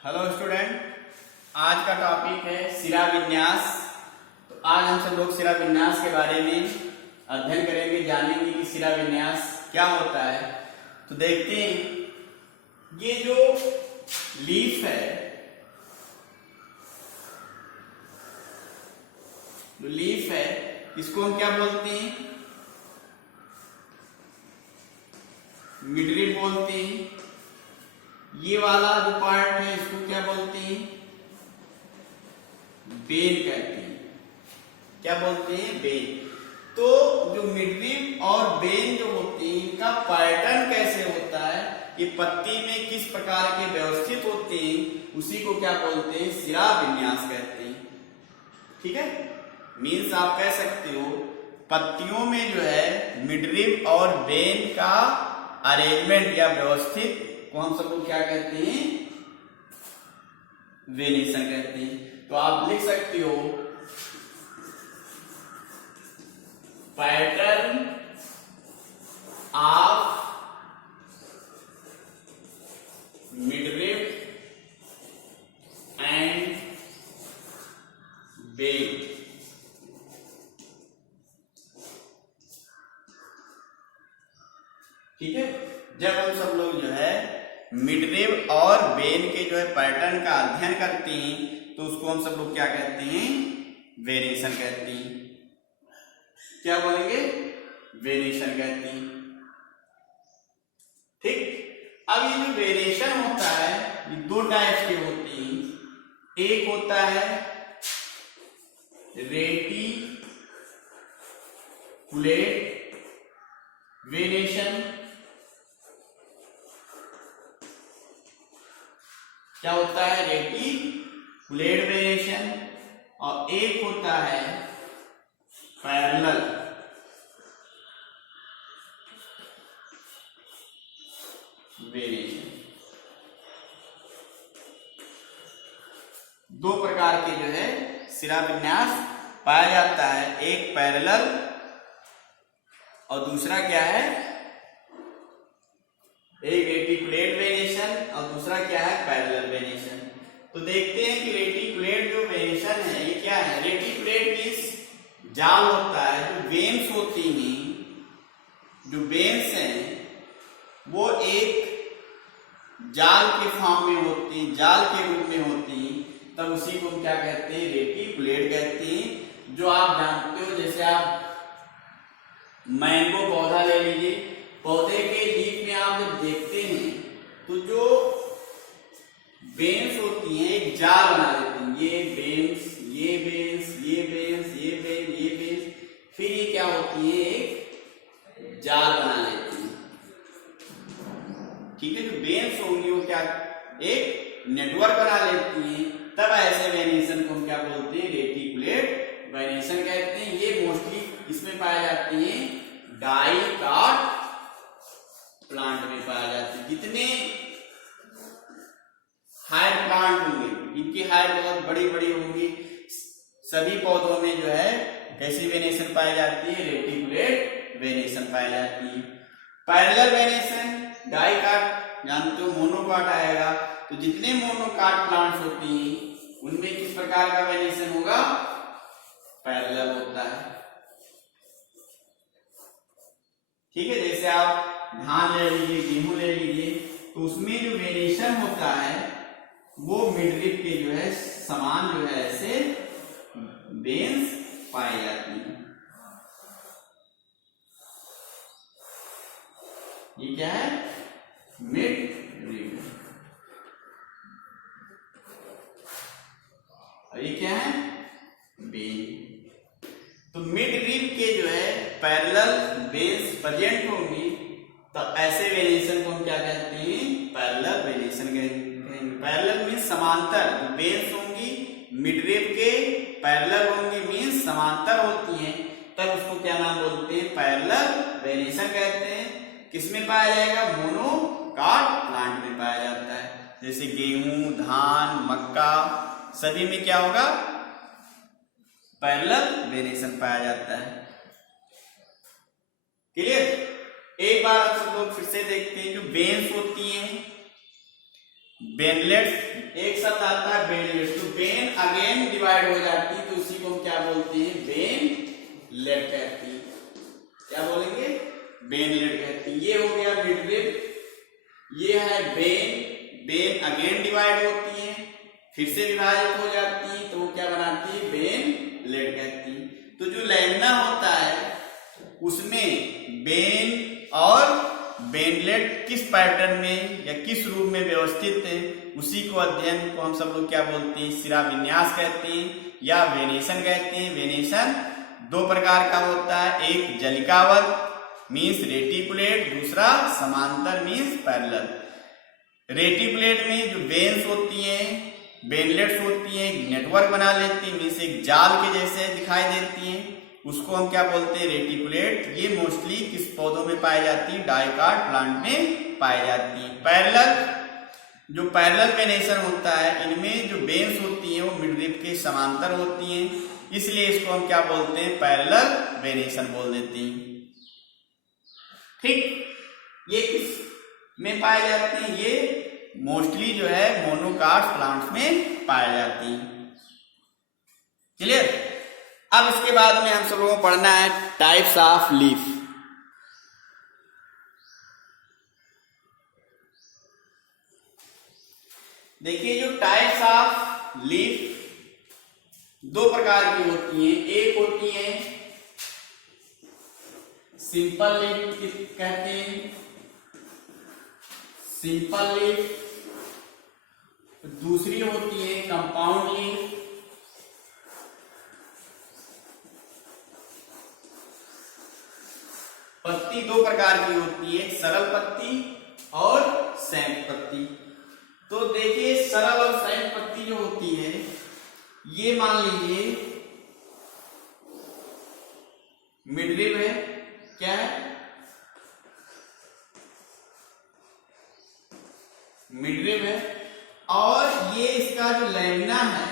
Hello student, आज का topic है शिरा विन्यास। तो आज हम सब लोग शिरा विन्यास के बारे में अध्ययन करेंगे, जानेंगे कि शिरा विन्यास क्या होता है। तो देखते हैं, ये जो लीफ है, जो लीफ है इसको हम क्या बोलते हैं? मिडरिप बोलते हैं। ये वाला जो पार्ट है इसको क्या बोलते हैं? बेन कहते हैं। क्या बोलते हैं? बेन। तो जो मिडरिप और बेन जो होते हैं, इनका पैटर्न कैसे होता है, ये पत्ती में किस प्रकार के व्यवस्थित होते हैं, उसी को क्या बोलते हैं? शिरा विन्यास कहते हैं। ठीक है, मीन्स आप कह सकते हो पत्तियों में जो है मिडरिप और बेन का अरेंजमेंट या व्यवस्थित को हम सबको क्या कहते हैं? वेनेशन कहते हैं। तो आप लिख सकते हो pattern of midrib and Ben. ठीक है, जब हम सब लोग जो है मिडरिप और बेन के जो है पैटर्न का अध्ययन करते हैं तो उसको हम सब लोग क्या कहते हैं? वेनेशन कहते हैं। क्या बोलेंगे? वेनेशन कहते हैं। ठीक, अब ये जो वेनेशन होता है ये दो टाइप के होते हैं। एक होता है रेटिकुलेट वेनेशन। क्या होता है? Reticulate venation. और एक होता है पैरेलल वेनेशन। दो प्रकार के जो है शिरा विन्यास पाया जाता है, एक पैरेलल और दूसरा क्या है? एक रेटिकुलेट वेनेशन और दूसरा क्या है? Parallel venation. तो देखते हैं कि रेटिकुलेट जो वेनेशन है ये क्या है? रेटिकुलेट मींस जाल होता है, जो वेन्स होती हैं, जो वेन्स हैं वो एक जाल के फॉर्म में होती हैं, जाल के रूप में होती हैं, तब उसी को हम क्या कहते हैं? रेटिकुलेट कहते हैं। जो आप जानते हो, जैसे आप मैंगो पौधा ले लीजिए, पौधे के लीफ में आप जब देखते हैं तो जो बेन्स होती हैं एक जाल बना देती हैं। ये बेन्स, ये बेन्स, ये बेन्स, ये बेन, ये बेन्स, फिर ये क्या होती है? एक जाल बना लेती हैं। ठीक है, जो बेन्स होंगी वो क्या एक नेटवर्क बना लेती हैं, तब ऐसे वेनेशन को हम क्या बोलते हैं? रेटिकुलेट वेनेशन कहते हैं। ये मोस्टली इसमें पाए जाते हैं डाइकाट प्लांट में पाया जाती है। जितने हाइट प्लांट होंगे, इनकी हाइट बहुत बड़ी बड़ी होंगी, सभी पौधों में जो है कैसी वेनेशन पाई जाती है? रेटिकुलेट वेनेशन पाई जाती है। पैरेलल वेनेशन, डाइकाट जानते हो, मोनोकाट आएगा। तो जितने मोनोकाट प्लांट्स होती हैं उनमें किस प्रकार का वेनेशन होगा? पैरेलल होता है। ठीक है, जैसे आप धान ले लीजिए, गेहूं ले लीजिए, तो उसमें जो वेनेशन होता है वो मिडरिप के जो है समान जो है ऐसे बेन्स पाई जाती हैं। ये क्या है? मिडरिप। और ये क्या है? बेन। तो मिडरिप के जो है पैरेलल बेन्स प्रेजेंट होंगी, तो ऐसे वेनेशन को हम क्या कहते हैं? पैरेलल वेनेशन कहेंगे। पैरेलल मीन्स समांतर, बेन्स होंगी मिडरिप के पैरेलल होंगी मीन्स समांतर होती हैं, तब उसको क्या नाम बोलते हैं? पैरेलल वेनेशन कहते हैं। किसमें पाया जाएगा? मोनोकाट प्लांट में पाया जाता है। जैसे गेहूं, धान, मक्का, सभी में क्या होगा? पैरेलल वेनेशन पाया जाता है। क्लियर? एक बार आप सब लोग फिर से देखते हैं, जो बेन्स होती हैं, बेनलेट्स एक शब्द आता है बेनलेट, तो बेन अगेन डिवाइड हो जाती है, तो उसी को हम क्या बोलते हैं, बेनलेट कहते हैं। क्या बोलेंगे, बेनलेट कहते हैं। ये हो गया मिडरिब। ये है बेन, बेन अगेन डिवाइड होती है, फिर से विभाजित हो जाती है, तो वो क्या बनाती है, बेनलेट कहती है। तो जो लैमिना होता है उसमें बेन और बेनलेट किस पैटर्न में या किस रूप में व्यवस्थित है, उसी को अध्ययन को हम सब लोग क्या बोलते हैं, शिरा विन्यास कहते हैं या वेनेशन कहते हैं। वेनेशन दो प्रकार का होता है, एक जलिकावत मीन्स रेटिकुलेट, दूसरा समांतर मीन्स पैरेलल। रेटिकुलेट में जो वेन्स होती हैं, बेनलेट्स होती हैं, नेटवर्क बना लेती है, मीन्स एक जाल के जैसे दिखाई देती हैं, उसको हम क्या बोलते हैं, रेटिकुलेट। ये मोस्टली किस पौधों में पाई जाती है, डाइकाट प्लांट में पाई जाती है। पैरेलल, जो पैरेलल वेनेशन होता है, इनमें जो वेन्स होती हैं वो मिडरिब के समांतर होती हैं, इसलिए इसको हम क्या बोलते हैं, पैरेलल वेनेशन बोल देते हैं। ठीक, ये किस में पाए जाती हैं, ये मोस्टली जो है मोनोकाट प्लांट्स में पाए जाती हैं। क्लियर। अब इसके बाद में हम सब लोगों को पढ़ना है टाइप्स ऑफ लीफ। देखिए जो टाइप्स ऑफ लीफ दो प्रकार की होती हैं। एक होती है सिंपल लीफ कहते हैं, सिंपल लीफ। दूसरी होती है कंपाउंड लीफ। पत्ती दो प्रकार की होती है, सरल पत्ती और सैंत पत्ती। तो देखिए सरल और सैंत पत्ती जो होती है, ये मान लीजिए मिडरिब है, क्या है, मिडरिब है, और ये इसका जो लैमिना है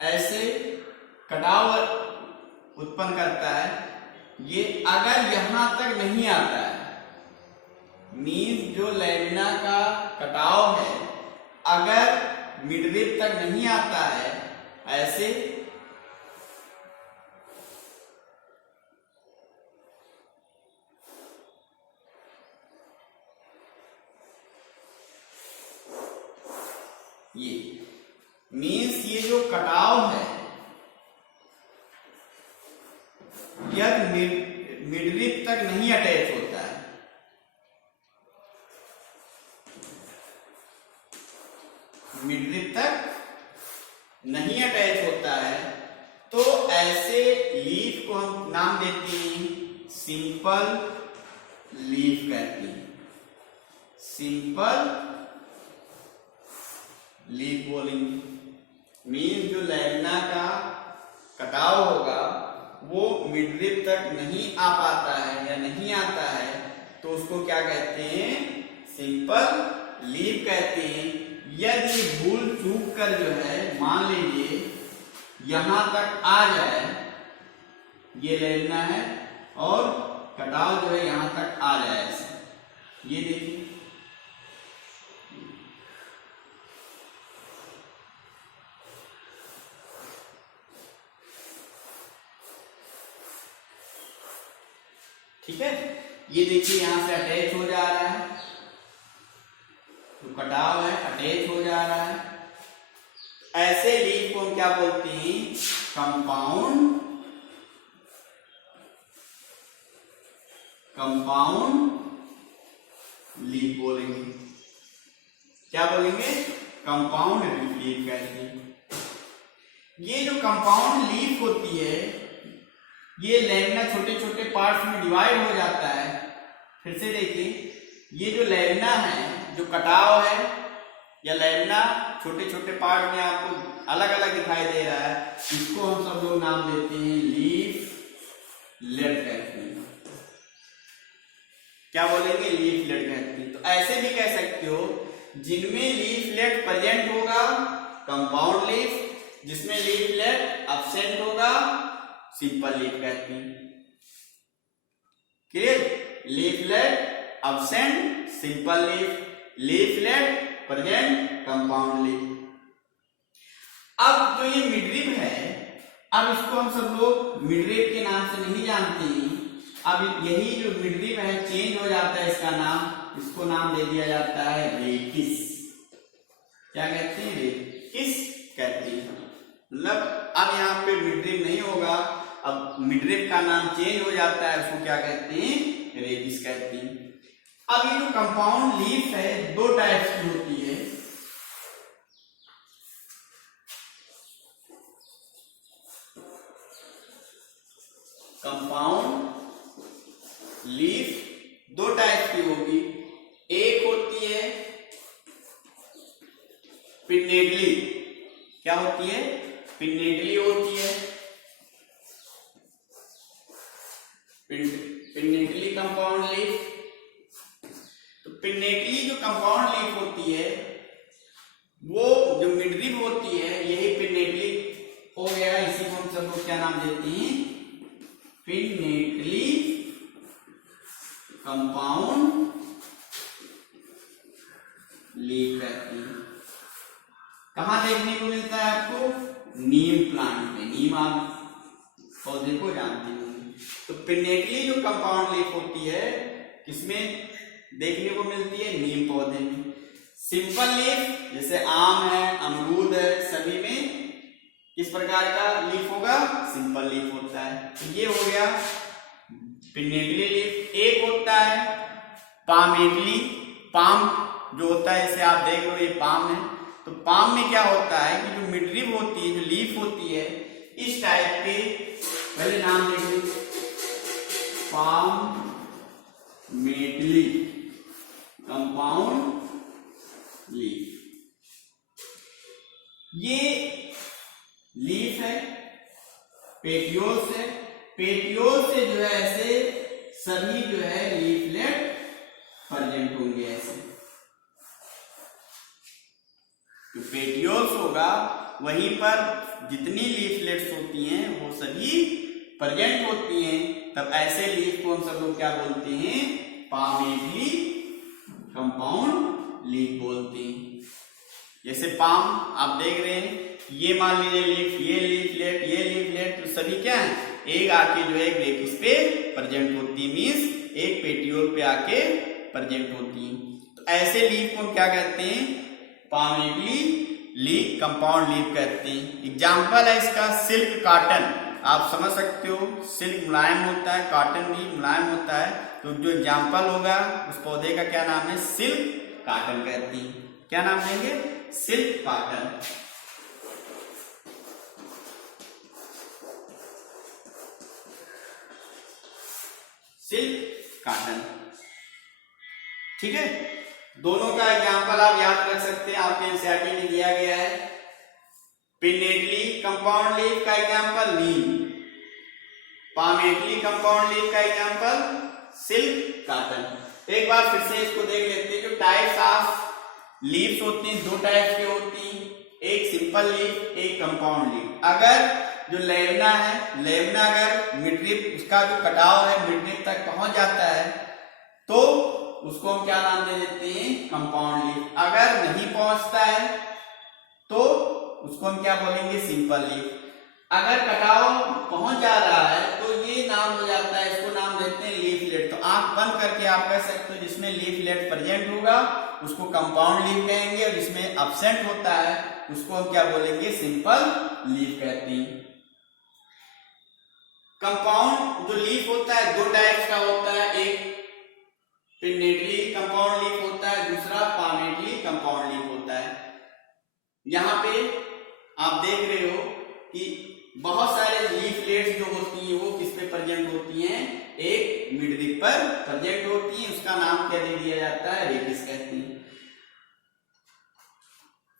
ऐसे कटाव उत्पन्न करता है। ये अगर यहां तक नहीं आता है, मीन्स जो लैमिना का कटाव है अगर मिडरिब तक नहीं आता है, ऐसे ये मीन्स ये जो कटाव है यह मिडरिब तक नहीं अटैच होता है, मिडरिब तक नहीं अटैच होता है, तो ऐसे लीफ को हम नाम देते हैं सिंपल लीफ कहते हैं, सिंपल लीफ बोलेंगे। मीन्स जो लैमिना का कटाव होगा वो मिडरिब तक नहीं आ पाता है या नहीं आता है, तो उसको क्या कहते हैं, सिंपल लीफ कहते हैं। यदि भूल चूक कर जो है मान लीजिए यहां तक आ जाए, ये लैमिना है और कटाव जो है यहां तक आ जाए ऐसे, ये देखिए ठीक है, ये देखिए यहां से अटैच हो जा रहा है, तो कटाव है अटैच हो जा रहा है। ऐसे लीफ को हम क्या बोलते हैं, कंपाउंड लीफ बोलेंगे। क्या बोलेंगे, कंपाउंड लीफ कहते हैं। ये जो कंपाउंड लीफ होती है, ये लैमिना छोटे छोटे पार्ट्स में डिवाइड हो जाता है। फिर से देखिए, ये जो लैमिना है, जो कटाव है या लैमिना छोटे छोटे पार्ट में आपको अलग अलग दिखाई दे रहा है, इसको हम सब लोग नाम देते हैं लीफलेट कहते हैं। क्या बोलेंगे, लीफलेट कहते हैं। तो ऐसे भी कह सकते हो, जिनमें लीफलेट प्रेजेंट होगा कंपाउंड लीफ, जिसमें लीफलेट एब्सेंट होगा सिंपल लीफ कहते हैं। Clear, leaflet absent simple leaf, leaflet present compound leaf. अब जो ये मिडरिप है, अब इसको हम सब लोग मिडरिप के नाम से नहीं जानते हैं। अब यही जो मिडरिप है चेंज हो जाता है इसका नाम, इसको नाम दे दिया जाता है रेकिस। क्या कहते हैं? रेकिस कहते हैं। मतलब अब यहाँ पे मिडरिप नहीं होगा, अब मिडरिप का नाम चेंज हो जाता है, उसको क्या कहते हैं? रेकिस कहते हैं। अब ये जो कंपाउंड लीफ है दो टाइप्स की होती है। कंपाउंड लीफ दो टाइप की होगी। एक होती है पिन्नेडली। क्या होती है? पिन्नेडली होती है। पिन्नेडली कंपाउंड लीफ। तो पिन्नेडली जो कंपाउंड लीफ होती है वो जो मिडरिप होती है यही पिन्नेडली हो गया। इसी को हम सब लोग क्या नाम देते हैं? पिन्नेडली कंपाउंड लीफ कहते हैं। कहां देखने को मिलता है आपको? नीम प्लांट में। नीम आप पौधे को जानते होंगे। तो पिन्नेडली जो कंपाउंड लीफ होती है किसमें देखने को मिलती है? नीम पौधे में। सिंपल लीफ जैसे आम है, अमरूद है, सभी में किस प्रकार का लीफ होगा? सिंपल लीफ होता है। तो ये हो गया पिन्नेडली लीफ। एक होता है पामेडली। पाम जो होता है, जैसे आप देख रहे हो ये पाम है, तो पाम में क्या होता है कि जो मिडरिप होती है, जो लीफ होती है, इस टाइप के, पहले नाम देख लो, पाम मेडली कंपाउंड लीफ। ये लीफ है, पेटियोल से। पेटियोल से जो है ऐसे सभी जो है लीफलेट प्रेजेंट होंगे ऐसे। तो पेटियोल्स होगा, वहीं पर जितनी लीफलेट्स होती हैं वो सभी प्रेजेंट होती हैं। तब ऐसे लीफ को हम सब लोग क्या बोलते हैं? पामेडली कंपाउंड लीफ बोलते हैं। जैसे पाम आप देख रहे हैं, ये मान लीजिए लीफ, ये लीफलेट, ये लीफलेट, तो सभी क्या है? एक आके जो है रेकिस पे प्रेजेंट होती है, मीन्स एक पेटियोल पे आके प्रेजेंट होती है। तो ऐसे लीफ को हम क्या कहते हैं? पामेडली लीफ कंपाउंड लीफ कहते हैं। एग्जाम्पल है इसका सिल्क कॉटन। आप समझ सकते हो, सिल्क मुलायम होता है, कॉटन भी मुलायम होता है। तो जो एग्जाम्पल होगा उस पौधे का क्या नाम है? सिल्क कॉटन कहती है। क्या नाम देंगे? Silk cotton. Silk cotton. ठीक है, दोनों का एग्जाम्पल आप याद रख सकते हैं, आपके एनसीईआरटी में दिया गया है। पिन्नेडली कंपाउंड लीफ का एग्जाम्पल नीम, पामेडली कंपाउंड लीफ का एग्जाम्पल सिल्क कॉटन। एक बार फिर से इसको देख लेते हैं। जो टाइप्स ऑफ लीव्स होती हैं दो टाइप की होती हैं, एक सिंपल लीफ, एक कंपाउंड लीफ। अगर जो लेवना है, लेवना अगर मिडरिप उसका जो कटाव है मिडरिप तक पहुंच जाता है तो उसको हम क्या नाम दे देते हैं? Compound leaf. अगर नहीं पहुंचता है तो उसको हम क्या बोलेंगे? Simple leaf. अगर कटाव पहुंच जा रहा है तो ये नाम हो जाता है, इसको नाम देते हैं लीफलेट। तो आंख बंद करके आप कह सकते हो जिसमें लीफलेट प्रेजेंट होगा उसको कंपाउंड लीफ कहेंगे, और जिसमें एब्सेंट होता है उसको हम क्या बोलेंगे? सिंपल लीफ कहते हैं। कंपाउंड जो लीफ होता है दो टाइप्स का होता है, एक पिन्नेडली कंपाउंड लीफ होता है, दूसरा पामेडली कंपाउंड लीफ होता है। यहाँ पे आप देख रहे हो कि बहुत सारे लीफलेट्स जो होती हैं वो किस पे प्रेजेंट होती हैं? एक मिडरिप पर प्रेजेंट होती हैं, उसका नाम क्या दे दिया जाता है? रेकिस कहते हैं।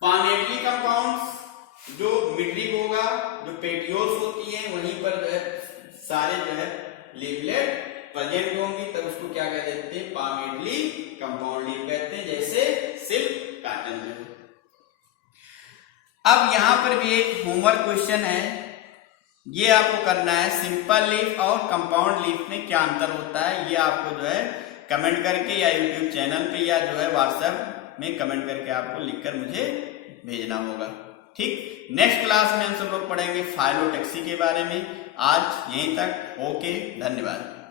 पामेडली कंपाउंड्स जो मिडरिप होगा, जो पेटियोल्स होती हैं वहीं पर जो है सारे जो है लीफलेट प्रेजेंट होंगी, तब उसको क्या कह देते हैं? पामेडली कंपाउंड लीफ कहते हैं, जैसे सिल्क कॉटन में। अब यहां पर भी एक होमवर्क क्वेश्चन है, ये आपको करना है। सिंपल लीफ और कंपाउंड लीफ में क्या अंतर होता है ये आपको जो है कमेंट करके या यूट्यूब चैनल पे या जो है व्हाट्सएप में कमेंट करके आपको लिखकर मुझे भेजना होगा। ठीक, नेक्स्ट क्लास में हम सब लोग पढ़ेंगे फाइलोटैक्सी के बारे में। आज यहीं तक, ओके, धन्यवाद।